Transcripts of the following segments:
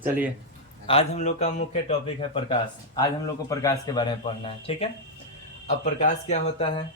चलिए, आज हम लोग का मुख्य टॉपिक है प्रकाश। आज हम लोग को प्रकाश के बारे में पढ़ना है, ठीक है। अब प्रकाश क्या होता है?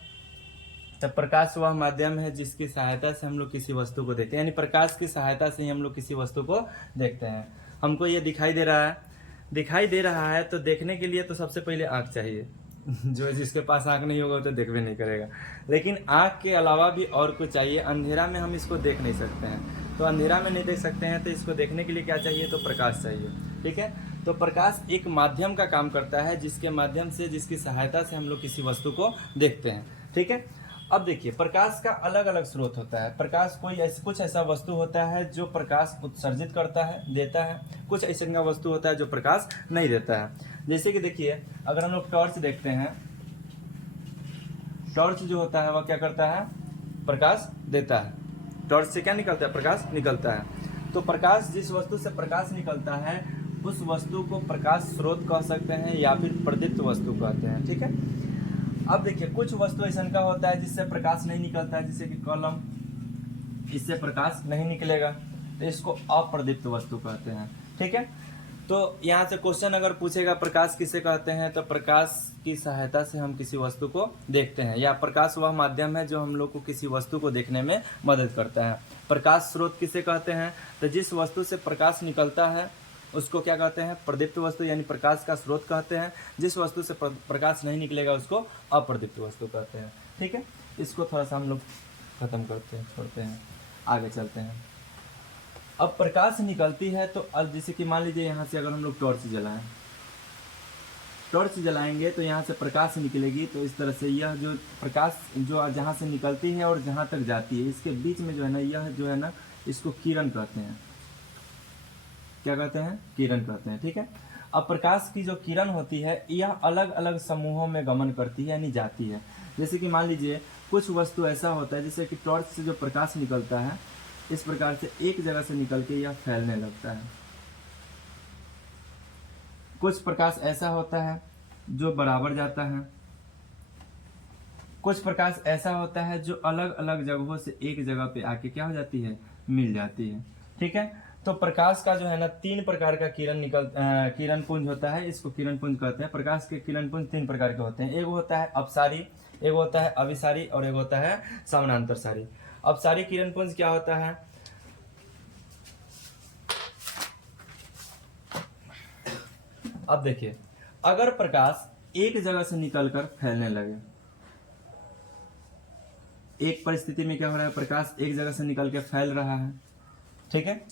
तब प्रकाश वह माध्यम है जिसकी सहायता से हम लोग किसी वस्तु को देखते हैं, यानी प्रकाश की सहायता से ही हम लोग किसी वस्तु को देखते हैं। हमको ये दिखाई दे रहा है तो देखने के लिए तो सबसे पहले आँख चाहिए। जो जिसके पास आँख नहीं होगा वो तो देख भी नहीं करेगा, लेकिन आँख के अलावा भी और कुछ चाहिए। अंधेरा में हम इसको देख नहीं सकते हैं, तो अंधेरा में नहीं देख सकते हैं तो इसको देखने के लिए क्या चाहिए? तो प्रकाश चाहिए, ठीक है। तो प्रकाश एक माध्यम का काम करता है जिसके माध्यम से, जिसकी सहायता से हम लोग किसी वस्तु को देखते हैं, ठीक है। अब देखिए, प्रकाश का अलग अलग स्रोत होता है। प्रकाश कुछ ऐसा वस्तु होता है जो प्रकाश उत्सर्जित करता है, देता है। कुछ ऐसा का वस्तु होता है जो प्रकाश नहीं देता है। जैसे कि देखिए, अगर हम लोग टॉर्च देखते हैं, टॉर्च जो होता है वह क्या करता है? प्रकाश देता है। टॉर्च से क्या निकलता है? प्रकाश निकलता है। तो प्रकाश, जिस वस्तु से प्रकाश निकलता है उस वस्तु को प्रकाश स्रोत कह सकते हैं या फिर प्रदीप्त वस्तु कहते हैं, ठीक है। अब देखिए, कुछ वस्तु ऐसा का होता है जिससे प्रकाश नहीं निकलता है, जैसे कि कलम, इससे प्रकाश नहीं निकलेगा, तो इसको अप्रदीप्त वस्तु कहते हैं, ठीक है। तो यहाँ से क्वेश्चन अगर पूछेगा प्रकाश किसे कहते हैं, तो प्रकाश की सहायता से हम किसी वस्तु को देखते हैं, या प्रकाश वह माध्यम है जो हम लोग को किसी वस्तु को देखने में मदद करता है। प्रकाश स्रोत किसे कहते हैं? तो जिस वस्तु से प्रकाश निकलता है उसको क्या कहते हैं? प्रदीप्त वस्तु, यानी प्रकाश का स्रोत कहते हैं। जिस वस्तु से प्रकाश नहीं निकलेगा उसको अप्रदीप्त वस्तु कहते हैं, ठीक है। इसको थोड़ा सा हम लोग खत्म करते हैं, छोड़ते हैं, आगे चलते हैं। अब प्रकाश निकलती है तो अब जैसे कि मान लीजिए यहाँ से अगर हम लोग टॉर्च जलाएंगे तो यहाँ से प्रकाश निकलेगी। तो इस तरह से यह जो प्रकाश जो जहाँ से निकलती है और जहाँ तक जाती है, इसके बीच में जो है ना, यह जो है ना, इसको किरण कहते हैं। क्या कहते हैं? किरण कहते हैं, ठीक है। अब प्रकाश की जो किरण होती है यह अलग अलग समूहों में गमन करती है, यानी जाती है। जैसे कि मान लीजिए, कुछ वस्तु ऐसा होता है जैसे कि टॉर्च से जो प्रकाश निकलता है इस प्रकार से एक जगह से निकल के यह फैलने लगता है। कुछ प्रकाश ऐसा होता है जो बराबर जाता है। कुछ प्रकाश ऐसा होता है जो अलग अलग जगहों से एक जगह पे आके क्या हो जाती है? मिल जाती है, ठीक है। तो प्रकाश का जो है ना, तीन प्रकार का किरण पुंज होता है, इसको किरण पुंज कहते हैं। प्रकाश के किरण पुंज तीन प्रकार के होते हैं। एक होता है अपसारी, एक होता है अभिसारी और एक होता है समानांतर सारी। अपसारी किरण पुंज क्या होता है? अब देखिए, अगर प्रकाश एक जगह से निकलकर फैलने लगे, एक परिस्थिति में क्या हो रहा है? प्रकाश एक जगह से निकल के फैल रहा है, ठीक है।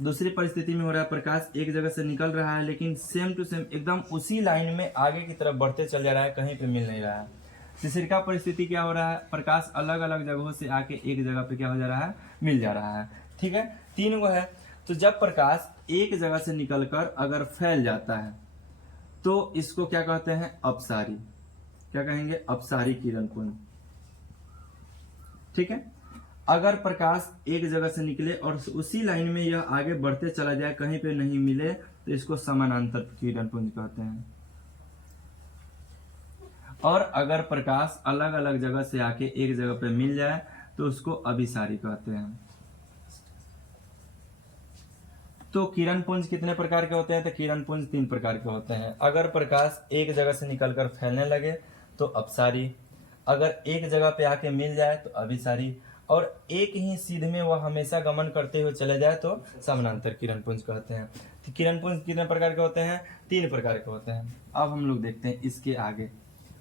दूसरी परिस्थिति में हो रहा है प्रकाश एक जगह से निकल रहा है लेकिन सेम टू सेम एकदम उसी लाइन में आगे की तरफ बढ़ते चल जा रहा है, कहीं पे मिल नहीं रहा है। तीसरी का परिस्थिति क्या हो रहा है? प्रकाश अलग अलग जगहों से आके एक जगह पे क्या हो जा रहा है? मिल जा रहा है, ठीक है। तीन वो है। तो जब प्रकाश एक जगह से निकलकर अगर फैल जाता है तो इसको क्या कहते हैं? अपसारी। क्या कहेंगे? अपसारी किरण पुंज, ठीक है। अगर प्रकाश एक जगह से निकले और उसी लाइन में यह आगे बढ़ते चला जाए, कहीं पे नहीं मिले, तो इसको समानांतर किरण पुंज कहते हैं। और अगर प्रकाश अलग अलग जगह से आके एक जगह पे मिल जाए तो उसको अभिसारी कहते हैं। तो किरण पुंज कितने प्रकार के होते हैं? तो किरण पुंज तीन प्रकार के होते हैं। अगर प्रकाश एक जगह से निकलकर फैलने लगे तो अपसारी, अगर एक जगह पे आके मिल जाए तो अभिसारी, और एक ही सीध में वह हमेशा गमन करते हुए चले जाए तो समानांतर किरण पुंज कहते हैं। तो किरण पुंज कितने प्रकार के होते हैं? तीन प्रकार के होते हैं। अब हम लोग देखते हैं इसके आगे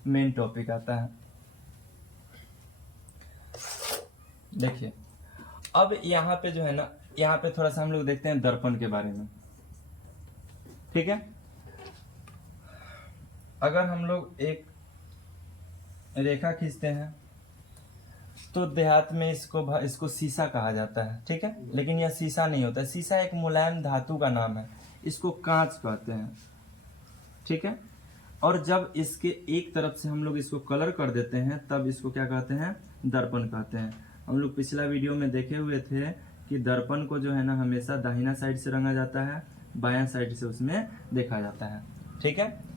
मेन टॉपिक आता है। देखिए, अब यहाँ पे जो है ना, यहाँ पे थोड़ा सा हम लोग देखते हैं दर्पण के बारे में, ठीक है। अगर हम लोग एक रेखा खींचते हैं तो देहात में इसको शीशा कहा जाता है, ठीक है। लेकिन यह शीशा नहीं होता है। शीशा एक मुलायम धातु का नाम है, इसको कांच कहते हैं, ठीक है। और जब इसके एक तरफ से हम लोग इसको कलर कर देते हैं तब इसको क्या कहते हैं? दर्पण कहते हैं। हम लोग पिछला वीडियो में देखे हुए थे कि दर्पण को जो है ना हमेशा दाहिना साइड से रंगा जाता है, बायां साइड से उसमें देखा जाता है, ठीक है।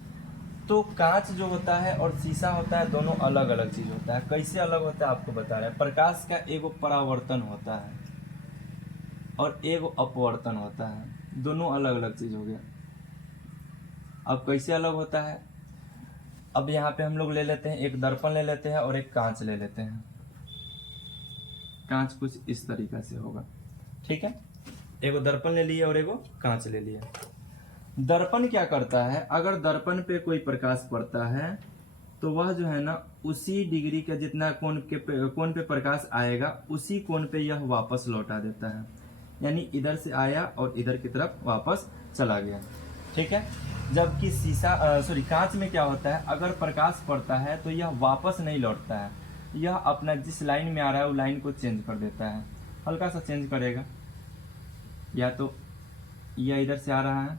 तो कांच जो होता है और शीशा होता है, दोनों अलग अलग चीज होता है। कैसे अलग होता है आपको बता रहे हैं। प्रकाश का एगो परावर्तन होता है और एगो अपवर्तन होता है। दोनों अलग अलग चीज हो गया। अब कैसे अलग होता है, अब यहाँ पे हम लोग ले लेते हैं, एक दर्पण ले लेते हैं और एक कांच ले लेते हैं। कांच कुछ इस तरीका से होगा, ठीक है। एगो दर्पण ले लिए और एगो कांच ले लिया। दर्पण क्या करता है, अगर दर्पण पे कोई प्रकाश पड़ता है तो वह जो है ना उसी डिग्री का जितना कोण पे प्रकाश आएगा उसी कोण पे यह वापस लौटा देता है, यानी इधर से आया और इधर की तरफ वापस चला गया, ठीक है। जबकि कांच में क्या होता है, अगर प्रकाश पड़ता है तो यह वापस नहीं लौटता है, यह अपना जिस लाइन में आ रहा है वो लाइन को चेंज कर देता है, हल्का सा चेंज करेगा, या तो यह इधर से आ रहा है,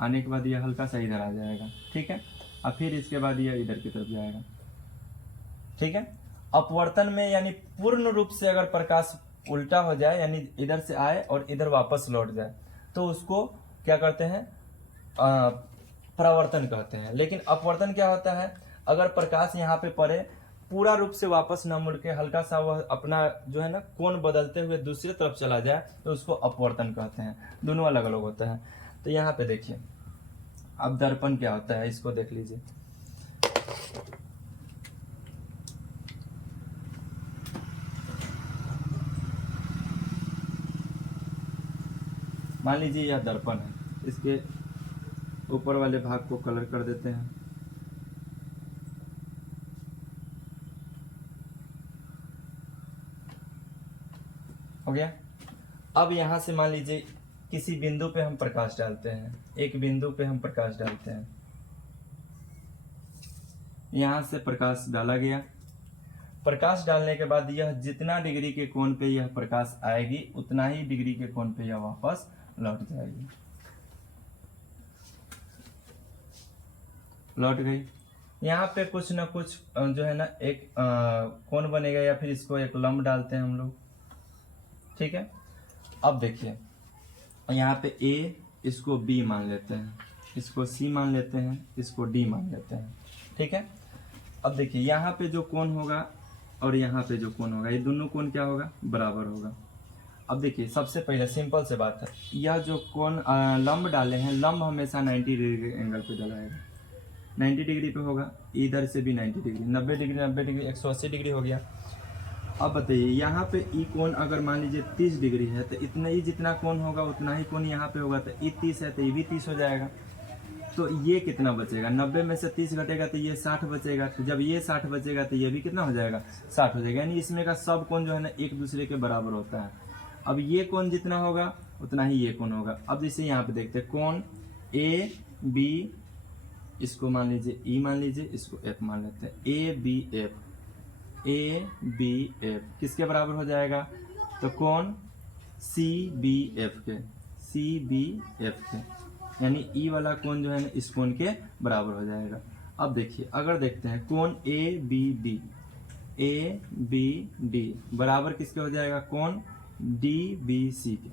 आने के बाद यह हल्का सा इधर आ जाएगा, ठीक है, और फिर इसके बाद यह इधर की तरफ जाएगा, ठीक है। अपवर्तन में यानी पूर्ण रूप से अगर प्रकाश उल्टा हो जाए, यानी इधर से आए और इधर वापस लौट जाए, तो उसको क्या करते हैं, परावर्तन कहते हैं। लेकिन अपवर्तन क्या होता है, अगर प्रकाश यहाँ पे पड़े, पूरा रूप से वापस न मुड़ के हल्का सा वह अपना जो है ना कोण बदलते हुए दूसरी तरफ चला जाए, तो उसको अपवर्तन कहते हैं। दोनों अलग अलग होता है। तो यहाँ पे देखिए, अब दर्पण क्या होता है इसको देख लीजिए। मान लीजिए यह दर्पण है, इसके ऊपर वाले भाग को कलर कर देते हैं। हो गया। अब यहां से मान लीजिए किसी बिंदु पे हम प्रकाश डालते हैं, एक बिंदु पे हम प्रकाश डालते हैं, यहां से प्रकाश डाला गया। प्रकाश डालने के बाद यह जितना डिग्री के कोण पे यह प्रकाश आएगी उतना ही डिग्री के कोण पे यह वापस लौट जाएगी। लौट गई। यहाँ पे कुछ ना कुछ जो है ना एक कोण बनेगा, या फिर इसको एक लंब डालते हैं हम लोग, ठीक है। अब देखिए यहाँ पे ए, इसको बी मान लेते हैं, इसको सी मान लेते हैं, इसको डी मान लेते हैं, ठीक है। अब देखिए यहाँ पे जो कोण होगा और यहाँ पे जो कोण होगा, ये दोनों कोण क्या होगा, बराबर होगा। अब देखिए सबसे पहले सिंपल से बात है, यह जो कोण लंब डाले हैं, लंब हमेशा 90 डिग्री एंगल पे डलाएगा, 90 डिग्री पे होगा, इधर से भी 90 डिग्री, 90 डिग्री 90 डिग्री 180 डिग्री हो गया। अब बताइए यहाँ पे ई कोण अगर मान लीजिए 30 डिग्री है, तो इतना ही जितना कोण होगा उतना ही कोण यहाँ पे होगा, तो ई 30 है तो ये भी 30 हो जाएगा। तो ये कितना बचेगा, 90 में से 30 घटेगा तो ये 60 बचेगा। तो जब ये 60 बचेगा तो ये भी कितना हो जाएगा, 60 हो जाएगा। यानी इसमें का सब कोण जो है ना एक दूसरे के बराबर होता है। अब ये कोण जितना होगा उतना ही ये कोण होगा। अब जैसे यहाँ पे देखते हैं कोण ए बी, इसको मान लीजिए ई मान लीजिए, इसको एफ मान लेते हैं, A B F, A B F किसके बराबर हो जाएगा, तो कोण सी बी एफ के, सी बी एफ के, यानी ई वाला कोण जो है ना इस कोण के बराबर हो जाएगा। अब देखिए अगर देखते हैं कोण A B D, A B D बराबर किसके हो जाएगा, कोण डी बी सी के,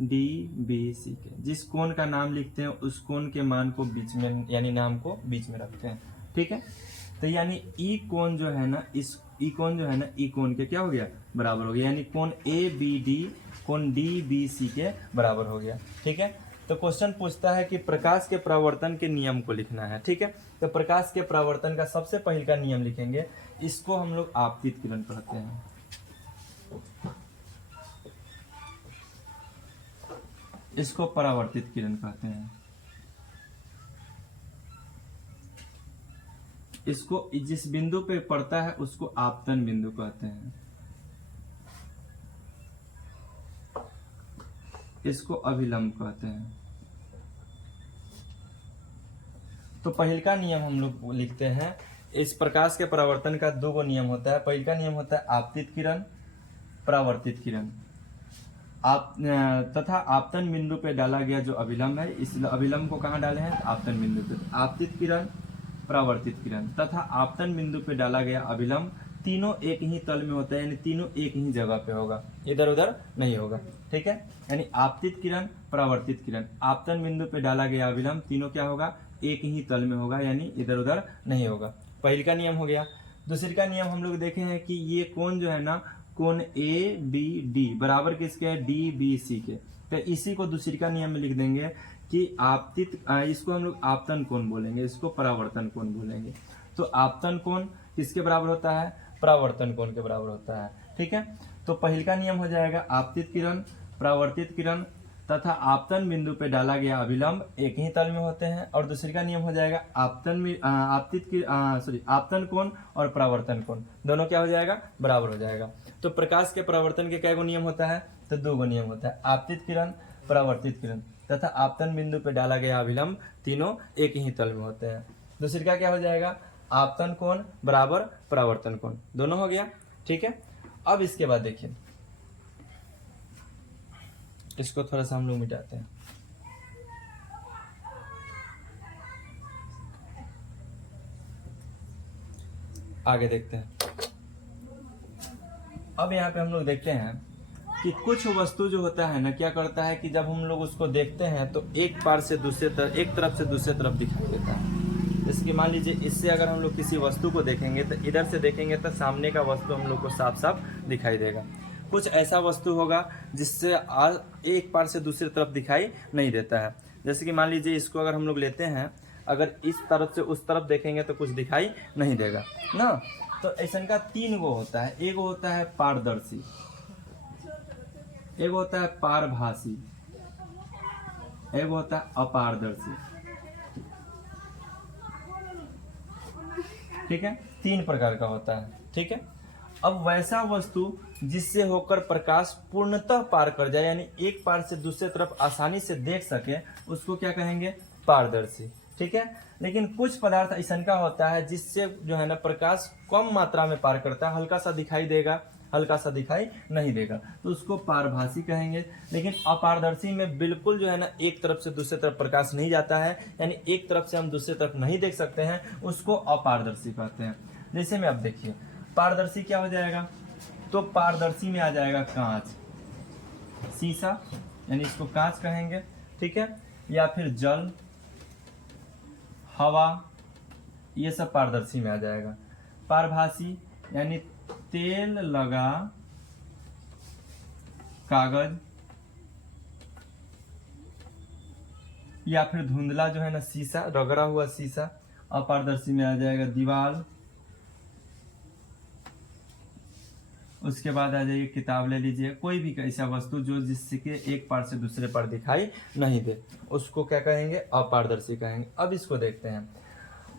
डी बी सी के। जिस कोण का नाम लिखते हैं उस कोण के मान को बीच में, यानी नाम को बीच में रखते हैं, ठीक है। तो यानी ई कोण जो है ना, इस ई कोण जो है ना ई कोण के क्या हो गया, बराबर हो गया। यानी कोण ए बी डी कोण डी बी सी के बराबर हो गया, ठीक है। तो क्वेश्चन पूछता है कि प्रकाश के परावर्तन के नियम को लिखना है, ठीक है। तो प्रकाश के परावर्तन का सबसे पहले का नियम लिखेंगे, इसको हम लोग आपतित किरण कहते हैं। इसको परावर्तित किरण कहते हैं। इसको जिस बिंदु पे पड़ता है उसको आपतन बिंदु कहते हैं। इसको अभिलंब कहते हैं। तो पहल का नियम हम लोग लिखते हैं। इस प्रकाश के परावर्तन का दो गो नियम होता है। पहल का नियम होता है आपतित किरण, परावर्तित किरण। तथा आपतन बिंदु पे डाला गया जो अभिलंब है, इस अभिलंब को कहाँ डाले हैं, आपतन बिंदु पे। आपतित किरण, परावर्तित किरण तथा आपतन बिंदु पे डाला गया अभिलंब, तीनों एक ही तल में होता है, यानी तीनों एक ही जगह पे होगा, इधर उधर नहीं होगा, ठीक है। यानी आपतित किरण, परावर्तित किरण, आपतन बिंदु पे डाला गया अभिलंब, तीनों क्या होगा, एक ही तल में होगा, यानी इधर उधर नहीं होगा। पहले का नियम हो गया। दूसरे का नियम हम लोग देखे हैं कि ये कोण जो है ना, कोण ए बी डी बराबर किसके है, डी बी सी के। तो इसी को दूसरी का नियम में लिख देंगे कि आपतित, इसको हम लोग आपतन कोण बोलेंगे, इसको परावर्तन कोण बोलेंगे। तो आपतन कोण किसके बराबर होता है? परावर्तन कोण के बराबर होता है। ठीक है, तो पहले का नियम हो जाएगा आपतित किरण, परावर्तित किरण तथा आपतन बिंदु पे डाला गया अभिलंब एक ही तल में होते हैं। और दूसरी का नियम हो जाएगा आपतन कोण और परावर्तन कोण दोनों क्या हो जाएगा? बराबर हो जाएगा। तो प्रकाश के परावर्तन के क्या गो नियम होता है? तो 2 गो नियम होता है, आपतित किरण, परावर्तित किरण तथा आपतन बिंदु पे डाला गया अभिलंब, तीनों एक ही तल में होते हैं। दूसरी का क्या हो जाएगा? आपतन कोण बराबर परावर्तन कोण, दोनों हो गया। ठीक है, अब इसके बाद देखिए, इसको थोड़ा सा हम लोग मिटाते हैं। आगे देखते हैं। अब यहाँ पे हम लोग देखते हैं कि कुछ वस्तु जो होता है ना, क्या करता है कि जब हम लोग उसको देखते हैं तो एक तरफ से दूसरे तरफ दिखाई देता है। जैसे कि मान लीजिए, इससे अगर हम लोग किसी वस्तु को देखेंगे तो इधर से देखेंगे तो सामने का वस्तु हम लोग को साफ साफ दिखाई देगा। कुछ ऐसा वस्तु होगा जिससे एक पार से दूसरी तरफ दिखाई नहीं देता है। जैसे कि मान लीजिए, इसको अगर हम लोग लेते हैं, अगर इस तरफ से उस तरफ देखेंगे तो कुछ दिखाई नहीं देगा ना। तो ऐसा का 3 गो होता है। एक होता है पारदर्शी, एक होता है पारभासी, एक होता है अपारदर्शी। ठीक है, 3 प्रकार का होता है। ठीक है, अब वैसा वस्तु जिससे होकर प्रकाश पूर्णतः पार कर जाए, यानी एक पार से दूसरे तरफ आसानी से देख सके, उसको क्या कहेंगे? पारदर्शी। ठीक है, लेकिन कुछ पदार्थ ऐसा का होता है जिससे जो है ना प्रकाश कम मात्रा में पार करता है, हल्का सा दिखाई देगा, हल्का सा दिखाई नहीं देगा, तो उसको पारभासी कहेंगे। लेकिन अपारदर्शी में बिल्कुल जो है ना एक तरफ से दूसरे तरफ प्रकाश नहीं जाता है, यानी एक तरफ से हम दूसरे तरफ नहीं देख सकते हैं, उसको अपारदर्शी कहते हैं। जैसे में अब देखिए, पारदर्शी क्या हो जाएगा? तो पारदर्शी में आ जाएगा कांच, शीशा, यानी इसको कांच कहेंगे। ठीक है, या फिर जल, हवा, ये सब पारदर्शी में आ जाएगा। पारभासी यानी तेल लगा कागज, या फिर धुंधला जो है ना शीशा, रगड़ा हुआ शीशा, अपारदर्शी में आ जाएगा। दीवार, उसके बाद आ जाइए किताब ले लीजिए, कोई भी ऐसा वस्तु जो जिसके एक पार से दूसरे पार दिखाई नहीं दे, उसको क्या कहेंगे? अपारदर्शी कहेंगे। अब इसको देखते हैं।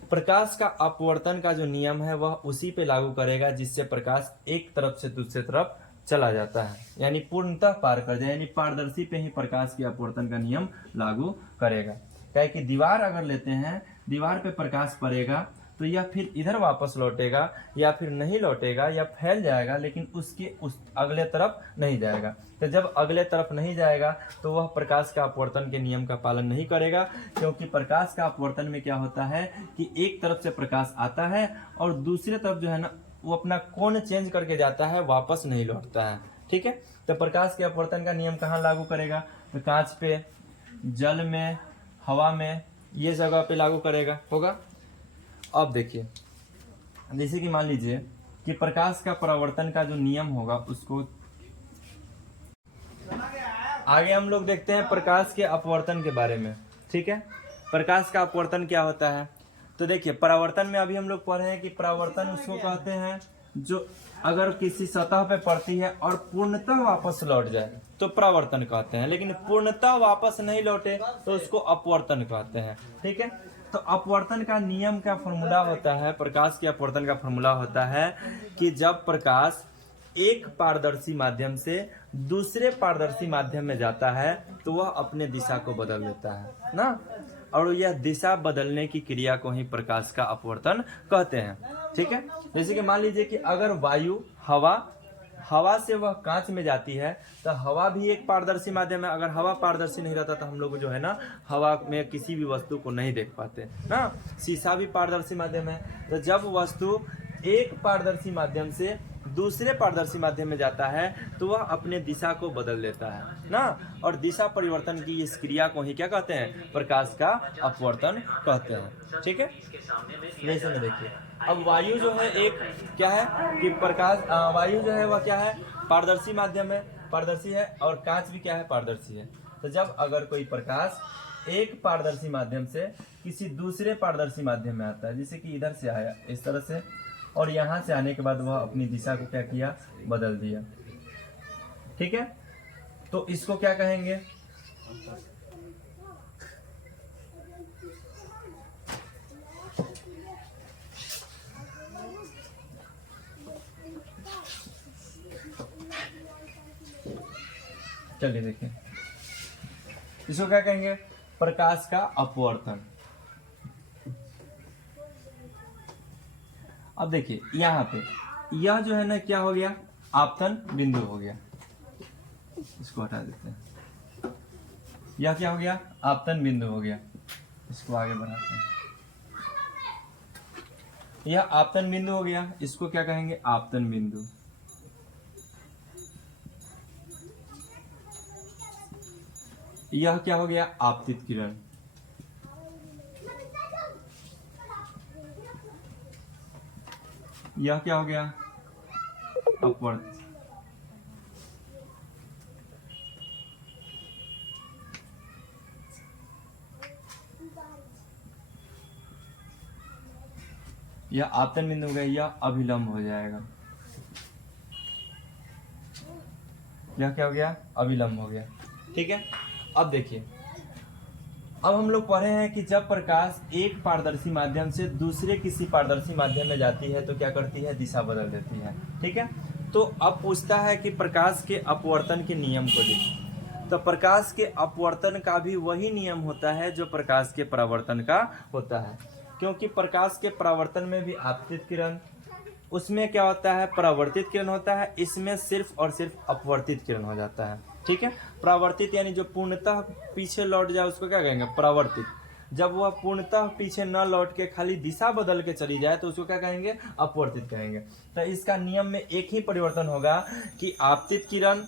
प्रकाश का अपवर्तन का जो नियम है वह उसी पे लागू करेगा जिससे प्रकाश एक तरफ से दूसरे तरफ चला जाता है, यानी पूर्णतः पार कर जाए, यानी पारदर्शी पे ही प्रकाश के अपवर्तन का नियम लागू करेगा। क्या है कि दीवार अगर लेते हैं, दीवार पे प्रकाश पड़ेगा तो यह फिर इधर वापस लौटेगा, या फिर नहीं लौटेगा, या फैल जाएगा, लेकिन उसके उस अगले तरफ नहीं जाएगा। तो जब अगले तरफ नहीं जाएगा तो वह प्रकाश का अपवर्तन के नियम का पालन नहीं करेगा, क्योंकि प्रकाश का अपवर्तन में क्या होता है कि एक तरफ से प्रकाश आता है और दूसरी तरफ जो है ना वो अपना कोण चेंज करके जाता है, वापस नहीं लौटता है। ठीक है, तो प्रकाश के अपवर्तन का नियम कहाँ लागू करेगा? तो कांच पे, जल में, हवा में, ये जगह पे लागू करेगा होगा। अब देखिए, जैसे कि मान लीजिए कि प्रकाश का परावर्तन का जो नियम होगा उसको आगे हम लोग देखते हैं प्रकाश के अपवर्तन के बारे में। ठीक है, प्रकाश का अपवर्तन क्या होता है? तो देखिए, परावर्तन में अभी हम लोग पढ़े हैं कि परावर्तन उसको कहते हैं जो अगर किसी सतह पे पड़ती है और पूर्णतः वापस लौट जाए तो परावर्तन कहते हैं, लेकिन पूर्णतः वापस नहीं लौटे तो उसको अपवर्तन कहते हैं। ठीक है, तो अपवर्तन का नियम का फॉर्मूला होता है, प्रकाश के अपवर्तन का फॉर्मूला होता है कि जब प्रकाश एक पारदर्शी माध्यम से दूसरे पारदर्शी माध्यम में जाता है तो वह अपने दिशा को बदल देता है ना, और यह दिशा बदलने की क्रिया को ही प्रकाश का अपवर्तन कहते हैं। ठीक है, जैसे कि मान लीजिए कि अगर वायु, हवा से वह कांच में जाती है तो हवा भी एक पारदर्शी माध्यम है। अगर हवा पारदर्शी नहीं रहता तो हम लोग जो है ना हवा में किसी भी वस्तु को नहीं देख पाते ना। शीशा भी पारदर्शी माध्यम है। तो जब वस्तु एक पारदर्शी माध्यम से दूसरे पारदर्शी माध्यम में जाता है तो वह अपने दिशा को बदल लेता है ना, और दिशा परिवर्तन की इस क्रिया को ही क्या कहते हैं? प्रकाश का अपवर्तन कहते हैं। ठीक है, जैसे में देखिए, अब वायु जो है एक क्या है कि वायु जो है वह क्या है? पारदर्शी माध्यम है, पारदर्शी है, और कांच भी क्या है? पारदर्शी है। तो जब अगर कोई प्रकाश एक पारदर्शी माध्यम से किसी दूसरे पारदर्शी माध्यम में आता है, जैसे कि इधर से आया इस तरह से, और यहाँ से आने के बाद वह अपनी दिशा को क्या किया, बदल दिया, ठीक है, तो इसको क्या कहेंगे, चलिए देखिए, इसको क्या कहेंगे, प्रकाश का अपवर्तन। अब देखिए यहाँ पे यह जो है ना क्या हो गया, आपतन बिंदु हो गया, इसको हटा देते हैं, यह क्या हो गया, आपतन बिंदु हो गया, इसको आगे बढ़ाते हैं, यह आपतन बिंदु हो गया, इसको क्या कहेंगे, आपतन बिंदु। यह क्या हो गया, आपतित किरण। यह क्या हो गया, अपवर्त। यह आपतन बिंदु हो गया, यह अभिलंब हो जाएगा, यह क्या हो गया, अभिलंब हो गया, ठीक है। अब देखिए, अब हम लोग पढ़े हैं कि जब प्रकाश एक पारदर्शी माध्यम से दूसरे किसी पारदर्शी माध्यम में जाती है तो क्या करती है, दिशा बदल देती है, ठीक है। तो अब पूछता है कि प्रकाश के अपवर्तन के नियम को लिखो। तो प्रकाश के अपवर्तन का भी वही नियम होता है जो प्रकाश के परावर्तन का होता है, क्योंकि प्रकाश के परावर्तन में भी आपतित किरण, उसमें क्या होता है, परावर्तित किरण होता है, इसमें सिर्फ और सिर्फ अपवर्तित किरण हो जाता है, ठीक है। परावर्तित यानी जो पूर्णतः पीछे लौट जाए उसको क्या कहेंगे, परावर्तित। जब वह पूर्णतः पीछे न लौट के खाली दिशा बदल के चली जाए तो उसको क्या कहेंगे, अपवर्तित कहेंगे। तो इसका नियम में एक ही परिवर्तन होगा कि आपतित किरण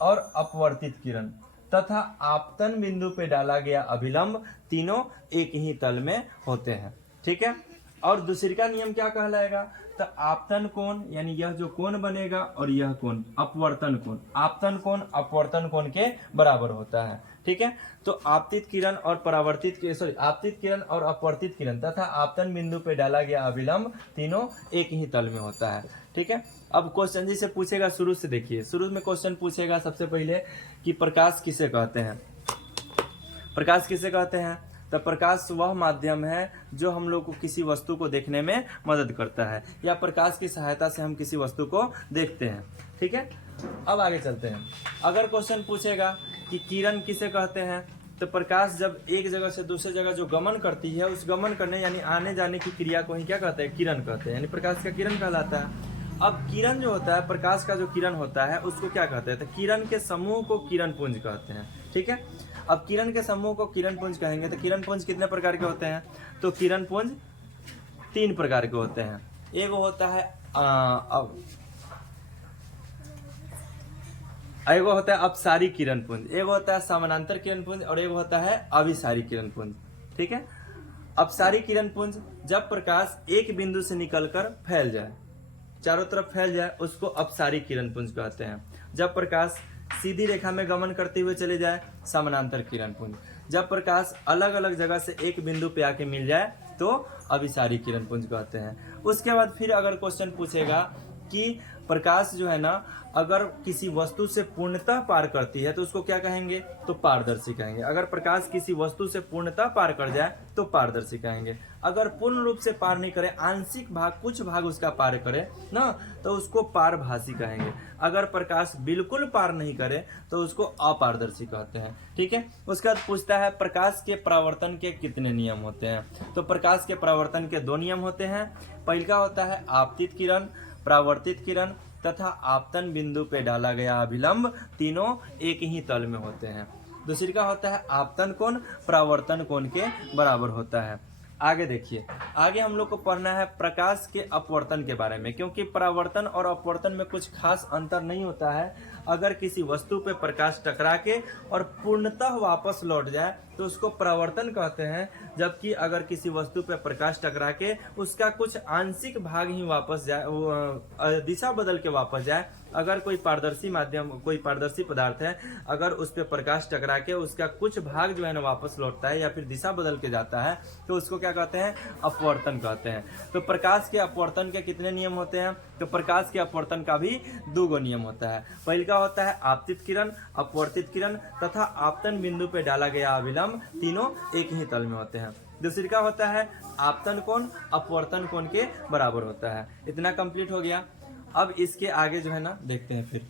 और अपवर्तित किरण तथा आपतन बिंदु पे डाला गया अभिलंब तीनों एक ही तल में होते हैं, ठीक है। और दूसरी का नियम क्या कहलाएगा, तो आपतन कोण यानी यह जो कोण बनेगा और यह कोण अपवर्तन कोण, आपतन कोण अपवर्तन कोण के बराबर होता है, ठीक है। तो आपतित किरण और परावर्तित आपतित किरण और अपवर्तित किरण तथा आपतन बिंदु पे डाला गया अभिलंब तीनों एक ही तल में होता है, ठीक है। अब क्वेश्चन जी से पूछेगा, शुरू से देखिए, शुरू में क्वेश्चन पूछेगा सबसे पहले कि प्रकाश किसे कहते हैं। प्रकाश किसे कहते हैं, तो प्रकाश वह माध्यम है जो हम लोग को किसी वस्तु को देखने में मदद करता है, या प्रकाश की सहायता से हम किसी वस्तु को देखते हैं, ठीक है। अब आगे चलते हैं। अगर क्वेश्चन पूछेगा कि किरण किसे कहते हैं, तो प्रकाश जब एक जगह से दूसरे जगह जो गमन करती है, उस गमन करने यानी आने जाने की क्रिया को ही क्या कहते हैं, किरण कहते हैं, यानी प्रकाश का किरण कहलाता है। अब किरण जो होता है, प्रकाश का जो किरण होता है उसको क्या कहते हैं, तो किरण के समूह को किरण पुंज कहते हैं, ठीक है। अब किरण के समूह को किरण पुंज कहेंगे, तो किरण पुंज कितने प्रकार के होते हैं, तो किरण पुंज 3 प्रकार के होते हैं। एक होता है एक होता है अपसारी किरण पुंज, एक होता है समानांतर किरण पुंज, और एक होता है अभिसारी किरण पुंज, ठीक है। अपसारी किरण पुंज जब प्रकाश एक बिंदु से निकलकर फैल जाए, चारों तरफ फैल जाए, उसको अपसारी किरण पुंज कहते हैं। जब प्रकाश सीधी रेखा में गमन करते हुए चले जाए, समानांतर किरण पुंज। जब प्रकाश अलग अलग जगह से एक बिंदु पे आके मिल जाए तो अभिसारी किरण पुंज कहते हैं। उसके बाद फिर अगर क्वेश्चन पूछेगा कि प्रकाश जो है ना अगर किसी वस्तु से पूर्णतः पार करती है तो उसको क्या कहेंगे, तो पारदर्शी कहेंगे। अगर प्रकाश किसी वस्तु से पूर्णतः पार कर जाए तो पारदर्शी कहेंगे। अगर पूर्ण रूप से पार नहीं करे, आंशिक भाग कुछ भाग उसका पार करे ना, तो उसको पारभासी कहेंगे। अगर प्रकाश बिल्कुल पार नहीं करे तो उसको अपारदर्शी कहते हैं, ठीक है। उसके बाद पूछता है प्रकाश के परावर्तन के कितने नियम होते हैं, तो प्रकाश के परावर्तन के 2 नियम होते हैं। पहला होता है आपतित किरण, परावर्तित किरण तथा आपतन बिंदु पे डाला गया अभिलंब तीनों एक ही तल में होते हैं। दूसरी का होता है आपतन कोण परावर्तन कोण के बराबर होता है। आगे देखिए, आगे हम लोग को पढ़ना है प्रकाश के अपवर्तन के बारे में, क्योंकि परावर्तन और अपवर्तन में कुछ खास अंतर नहीं होता है। अगर किसी वस्तु पे प्रकाश टकरा के और पूर्णतः वापस लौट जाए तो उसको परावर्तन कहते हैं, जबकि अगर किसी वस्तु पे प्रकाश टकरा के उसका कुछ आंशिक भाग ही वापस जाए, दिशा बदल के वापस जाए, अगर कोई पारदर्शी माध्यम, कोई पारदर्शी पदार्थ है, अगर उस पर प्रकाश टकरा के उसका कुछ भाग जो है ना वापस लौटता है या फिर दिशा बदल के जाता है तो उसको क्या कहते हैं? अपवर्तन कहते हैं। तो प्रकाश के अपवर्तन के कितने नियम होते हैं? तो प्रकाश के अपवर्तन का भी 2 गो नियम होता है। पहले का होता है आपतित किरण, अपवर्तित किरण तथा आपतन बिंदु पे डाला गया अविलंब, तीनों एक ही तल में होते हैं। दूसरी का होता है आपतन कोण अपवर्तन कोण के बराबर होता है। इतना कंप्लीट हो गया। अब इसके आगे जो है ना देखते हैं फिर।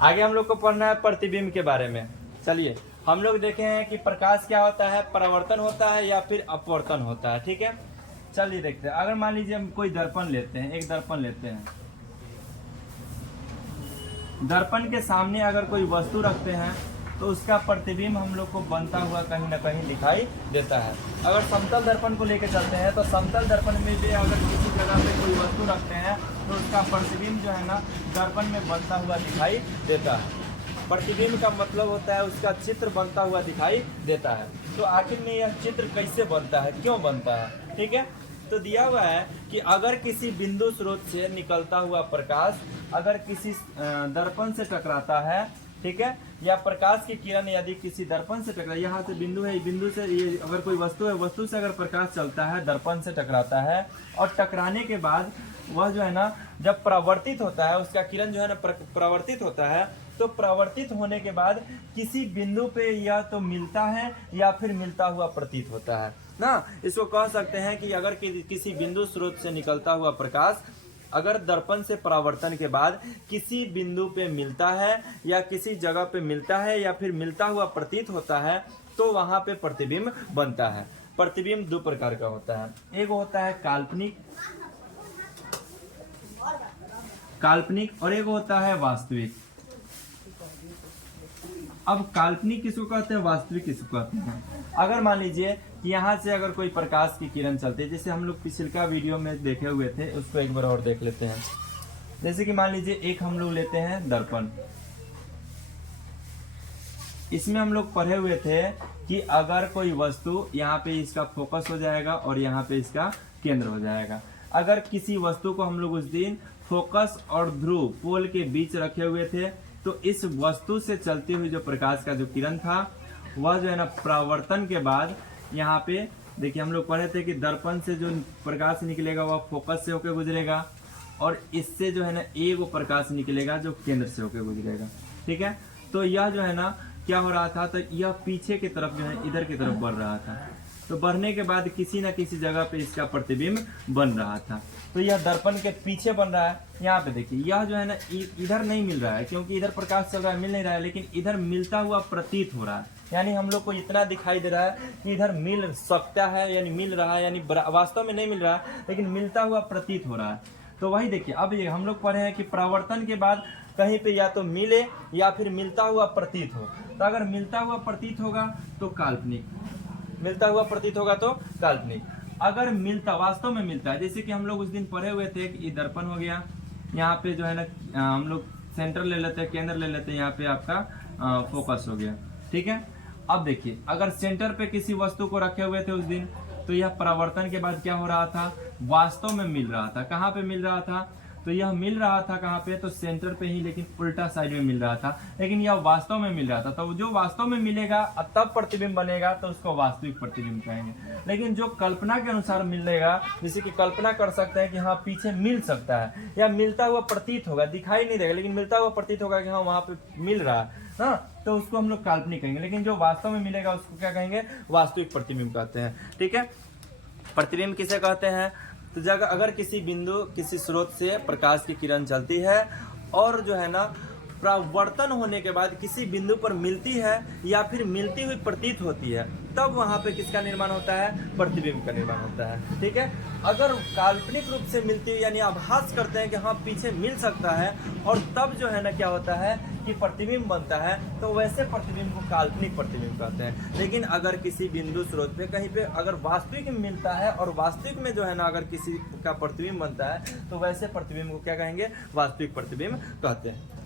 आगे हम लोग को पढ़ना है प्रतिबिंब के बारे में। चलिए हम लोग देखे हैं कि प्रकाश क्या होता है, परावर्तन होता है या फिर अपवर्तन होता है। ठीक है, चलिए देखते हैं। अगर मान लीजिए हम कोई दर्पण लेते हैं, एक दर्पण लेते हैं, दर्पण के सामने अगर कोई वस्तु रखते हैं तो उसका प्रतिबिंब हम लोग को बनता हुआ कहीं ना कहीं दिखाई देता है। अगर समतल दर्पण को लेकर चलते हैं तो समतल दर्पण में भी अगर किसी जगह पे कोई वस्तु रखते हैं तो उसका प्रतिबिंब जो है ना दर्पण में बनता हुआ दिखाई देता है। प्रतिबिंब का मतलब होता है उसका चित्र बनता हुआ दिखाई देता है। तो आखिर में यह चित्र कैसे बनता है, क्यों बनता है? ठीक है, तो दिया हुआ है कि अगर किसी बिंदु स्रोत से निकलता हुआ प्रकाश अगर किसी दर्पण से टकराता है, ठीक है, या प्रकाश की किरण यदि किसी दर्पण से टकरा, यहाँ से बिंदु है, बिंदु से ये अगर कोई वस्तु है, वस्तु से अगर प्रकाश चलता है, दर्पण से टकराता है और टकराने के बाद वह जो है ना जब परावर्तित होता है, उसका किरण जो है ना परावर्तित होता है, तो परावर्तित होने के बाद किसी बिंदु पे या तो मिलता है या फिर मिलता हुआ प्रतीत होता है ना। इसको कह सकते हैं कि अगर किसी बिंदु स्रोत से निकलता हुआ प्रकाश अगर दर्पण से परावर्तन के बाद किसी बिंदु पे मिलता है या किसी जगह पे मिलता है या फिर मिलता हुआ प्रतीत होता है तो वहां पे प्रतिबिंब बनता है। प्रतिबिंब 2 प्रकार का होता है, एक होता है काल्पनिक और एक होता है वास्तविक। अब काल्पनिक किसको कहते हैं, वास्तविक किसको कहते हैं? अगर मान लीजिए कि यहाँ से अगर कोई प्रकाश की किरण चलती है, जैसे हम लोग पिछला वीडियो में देखे हुए थे, उसको एक बार और देख लेते हैं। जैसे कि मान लीजिए एक हम लोग लेते हैं दर्पण, इसमें हम लोग पढ़े हुए थे कि अगर कोई वस्तु यहाँ पे इसका फोकस हो जाएगा और यहाँ पे इसका केंद्र हो जाएगा। अगर किसी वस्तु को हम लोग उस दिन फोकस और ध्रुव पोल के बीच रखे हुए थे तो इस वस्तु से चलती हुई जो प्रकाश का जो किरण था वह जो है ना परावर्तन के बाद यहाँ पे देखिए हम लोग पढ़े थे कि दर्पण से जो प्रकाश निकलेगा वह फोकस से होकर गुजरेगा और इससे जो है ना एक वो प्रकाश निकलेगा जो केंद्र से होकर गुजरेगा। ठीक है, तो यह जो है ना क्या हो रहा था, तो यह पीछे की तरफ जो है इधर की तरफ बढ़ रहा था। तो बढ़ने के बाद किसी न किसी जगह पे इसका प्रतिबिंब बन रहा था। तो यह दर्पण के पीछे बन रहा है। यहाँ पे देखिए यह जो है ना इधर नहीं मिल रहा है क्योंकि इधर प्रकाश चल रहा है, मिल नहीं रहा है, लेकिन इधर मिलता हुआ प्रतीत हो रहा है। यानी हम लोग को इतना दिखाई दे रहा है कि इधर मिल सकता है, यानी मिल रहा है, यानी वास्तव में नहीं मिल रहा है लेकिन मिलता हुआ प्रतीत हो रहा है। तो वही देखिए अब ये हम लोग पढ़े हैं कि परावर्तन के बाद कहीं पे या तो मिले या फिर मिलता हुआ प्रतीत हो। तो अगर मिलता हुआ प्रतीत होगा तो काल्पनिक, मिलता हुआ प्रतीत होगा तो काल्पनिक। अगर मिलता वास्तव में मिलता है, जैसे कि हम लोग उस दिन पढ़े हुए थे कि दर्पण हो गया, यहाँ पे जो है ना हम लोग सेंटर ले लेते हैं, केंद्र ले लेते हैं, यहाँ पे आपका फोकस हो गया। ठीक है, अब देखिए अगर सेंटर पे किसी वस्तु को रखे हुए थे उस दिन तो यह परावर्तन के बाद क्या हो रहा था, वास्तव में मिल रहा था। कहाँ पे मिल रहा था, तो यह मिल रहा था कहाँ पे, तो सेंटर पे ही, लेकिन उल्टा साइड में मिल रहा था, लेकिन यह वास्तव में मिल रहा था। तो जो वास्तव में मिलेगा तब प्रतिबिंब बनेगा तो उसको वास्तविक प्रतिबिंब कहेंगे। लेकिन जो कल्पना के अनुसार मिलेगा, जैसे कि कल्पना कर सकते हैं कि हाँ पीछे मिल सकता है या मिलता हुआ प्रतीत होगा, दिखाई नहीं देगा लेकिन मिलता हुआ प्रतीत होगा कि हाँ वहां पे मिल रहा है ना, तो उसको हम लोग काल्पनिक कहेंगे। लेकिन जो वास्तव में मिलेगा उसको क्या कहेंगे, वास्तविक प्रतिबिंब कहते हैं। ठीक है, प्रतिबिंब किसे कहते हैं, तो जगह अगर किसी बिंदु किसी स्रोत से प्रकाश की किरण चलती है और जो है ना परावर्तन होने के बाद किसी बिंदु पर मिलती है या फिर मिलती हुई प्रतीत होती है, तब वहां पे किसका निर्माण होता है, प्रतिबिंब का निर्माण होता है। ठीक है, अगर काल्पनिक रूप से मिलती हुई यानी आभास करते हैं कि हाँ पीछे मिल सकता है और तब जो है ना क्या होता है कि प्रतिबिंब बनता है, तो वैसे प्रतिबिंब को काल्पनिक प्रतिबिंब कहते हैं। लेकिन अगर किसी बिंदु स्रोत पे कहीं पे अगर वास्तविक में मिलता है और वास्तविक में जो है ना अगर किसी का प्रतिबिंब बनता है तो वैसे प्रतिबिंब को क्या कहेंगे, वास्तविक प्रतिबिंब कहते हैं।